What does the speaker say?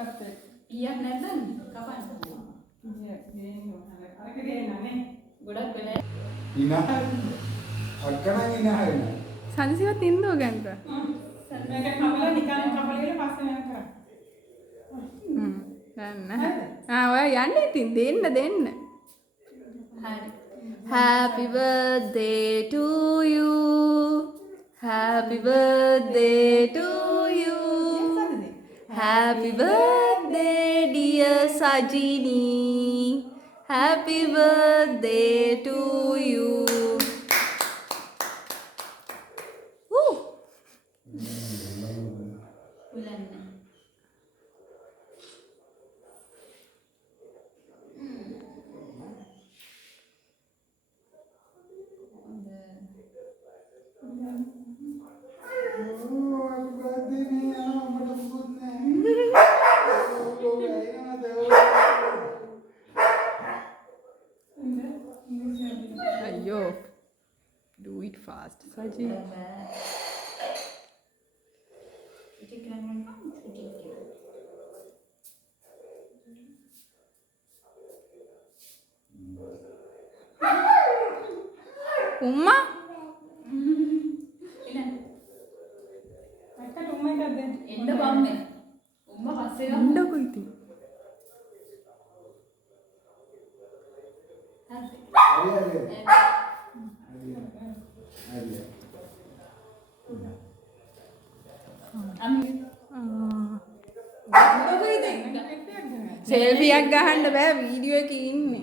ඊයක් නැත්නම් කපන්න. ගොඩක් වෙලා ඉනහයි අක්කණන් ඉනහයි නේ සංසිවත් ඉන්නෝ ගන්ට මේක කපලා නිකන් කපලා පස්සේ යන කරා. ගන්න ඔයා යන්න ඉතින් දෙන්න හරි. Happy birthday to you. Happy birthday to you. Happy birthday dear Sajini. Happy birthday to you. Woo. උලන්න. Ayyo. Do it fast, Saji. ඉතින් කරන්න ඉතින් Umma? ඉලන්න. අක්කට උම්මයි දෙන්න. එන්න බම්මේ. උම්ම පස්සේ ගමු. Undako ඉතින්. හරි හරි සෙල්ෆියක් ගහන්න බෑ වීඩියෝ එකේ ඉන්නේ.